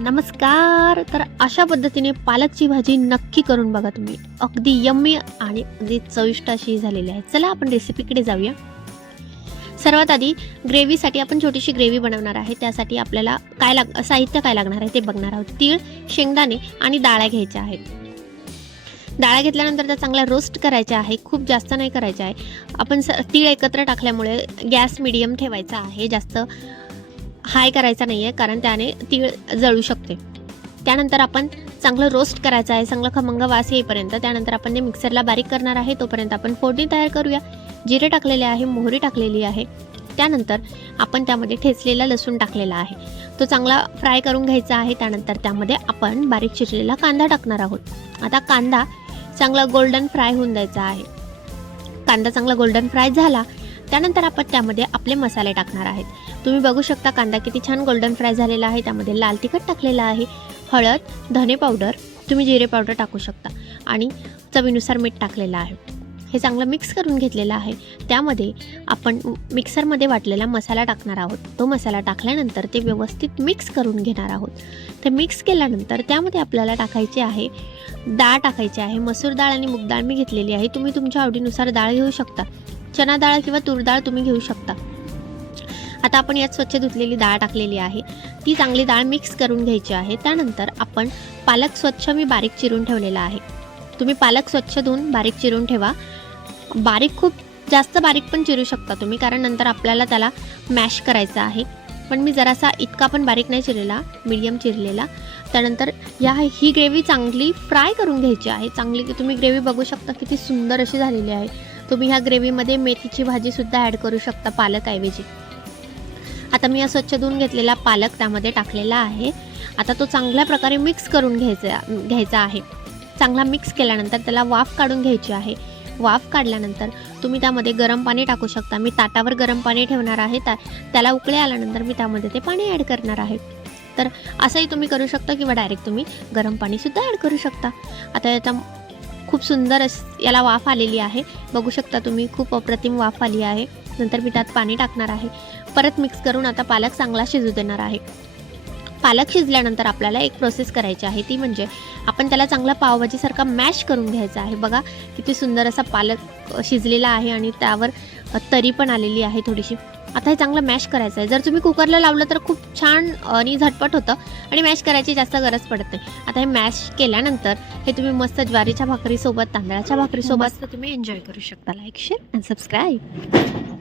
नमस्कार. तर अशा पद्धतीने पालकची भाजी नक्की करून बघा तुम्ही. अगदी यम्मी आणि अगदी चविष्ट अशी झालेली आहे. चला आपण रेसिपीकडे जाऊया. सर्वात आधी ग्रेव्हीसाठी आपण छोटीशी ग्रेव्ही बनवणार आहे. त्यासाठी आपल्याला साहित्य काय लागणार आहे ते बघणार आहोत. तीळ, शेंगदाणे आणि डाळ्या घ्यायच्या आहेत. डाळ्या घेतल्यानंतर त्या चांगल्या रोस्ट करायच्या आहे. खूप जास्त नाही करायच्या आहे. आपण तीळ एकत्र टाकल्यामुळे गॅस मीडियम ठेवायचा आहे. जास्त हाय करायचा नाही आहे, कारण त्याने तीळ जळू शकते. त्यानंतर आपण चांगलं रोस्ट करायचं आहे, चांगलं खमंग वास येईपर्यंत. त्यानंतर आपण ते मिक्सरला बारीक करणार आहे. तोपर्यंत आपण फोडणी तयार करूया. जिरे टाकलेले आहे, मोहरी टाकलेली आहे. त्यानंतर आपण त्यामध्ये ठेचलेला लसूण टाकलेला आहे. तो चांगला फ्राय करून घ्यायचा आहे. त्यानंतर त्यामध्ये आपण बारीक चिरलेला कांदा टाकणार आहोत. आता कांदा चांगला गोल्डन फ्राय होऊन द्यायचा आहे. कांदा चांगला गोल्डन फ्राय झाला त्यानंतर आपण त्यामध्ये आपले मसाले टाकणार आहेत. तुम्ही बघू शकता कांदा किती छान गोल्डन फ्राय झालेला आहे. त्यामध्ये लाल तिखट टाकलेला आहे, हळद, धने पावडर, तुम्ही जिरे पावडर टाकू शकता आणि चवीनुसार मीठ टाकलेलं आहे. हे चांगलं मिक्स करून घेतलेलं आहे. त्यामध्ये आपण मिक्सरमध्ये वाटलेला मसाला टाकणार आहोत. तो मसाला टाकल्यानंतर ते व्यवस्थित मिक्स करून घेणार आहोत. ते मिक्स केल्यानंतर त्यामध्ये आपल्याला टाकायची आहे डाळ टाकायची आहे. मसूर डाळ आणि मूग डाळ मी घेतलेली आहे. तुम्ही तुमच्या आवडीनुसार डाळ घेऊ शकता. चना डाळ किंवा तूर डाळ तुम्ही घेऊ शकता. आता आपण यात स्वच्छ धुतलेली डाळ टाकलेली आहे. ती चांगली डाळ मिक्स करून घ्यायची आहे. त्यानंतर आपण पालक स्वच्छ मी बारीक चिरून ठेवलेला आहे. तुम्ही पालक स्वच्छ धुवून बारीक चिरून ठेवा. बारीक खूप जास्त बारीक पण चिरू शकता तुम्ही, कारण नंतर आपल्याला त्याला मॅश करायचं आहे. पण मी जरासा इतका पण बारीक नाही चिरलेला, मीडियम चिरलेला. त्यानंतर ही ग्रेव्ही चांगली फ्राय करून घ्यायची आहे. चांगली तुम्ही ग्रेव्ही बघू शकता किती सुंदर अशी झालेली आहे. तुम्ही ह्या ग्रेव्हीमध्ये मेथीची भाजीसुद्धा ॲड करू शकता पालकऐवजी. आता मी स्वच्छ धुवून घेतलेला पालक त्यामध्ये टाकलेला आहे. आता तो चांगल्या प्रकारे मिक्स करून घ्यायचा आहे. चांगला मिक्स केल्यानंतर त्याला वाफ काढून घ्यायची आहे. वाफ काढल्यानंतर तुम्ही त्यामध्ये गरम पाणी टाकू शकता. मी ताटावर गरम पाणी ठेवणार आहे. त्याला उकळे आल्यानंतर मी त्यामध्ये ते पाणी ॲड करणार आहे. तर असंही तुम्ही करू शकता किंवा डायरेक्ट तुम्ही गरम पाणीसुद्धा ॲड करू शकता. आता याचा खूप सुंदर याला वाफ आलेली आहे. बघू शकता तुम्ही, खूप अप्रतिम वाफ आली आहे. नंतर मी त्यात पाणी टाकणार आहे. परत मिक्स करून आता पालक चांगला शिजू देणार आहे. पालक शिजल्यानंतर आपल्याला एक प्रोसेस करायची आहे, ती म्हणजे आपण त्याला चांगला पावभाजीसारखा मॅश करून घ्यायचा आहे. बघा किती सुंदर असा पालक शिजलेला आहे आणि त्यावर तरी पण आलेली आहे थोडीशी. आता हे चांगलं मॅश करायचं आहे. जर तुम्ही कुकरला लावलं तर खूप छान आणि झटपट होतं आणि मॅश करायची जास्त गरज पडत नाही. आता हे मॅश केल्यानंतर हे तुम्ही मस्त ज्वारीच्या भाकरीसोबत, तांदळाच्या भाकरीसोबत तुम्ही एन्जॉय करू शकता. Like, share and subscribe.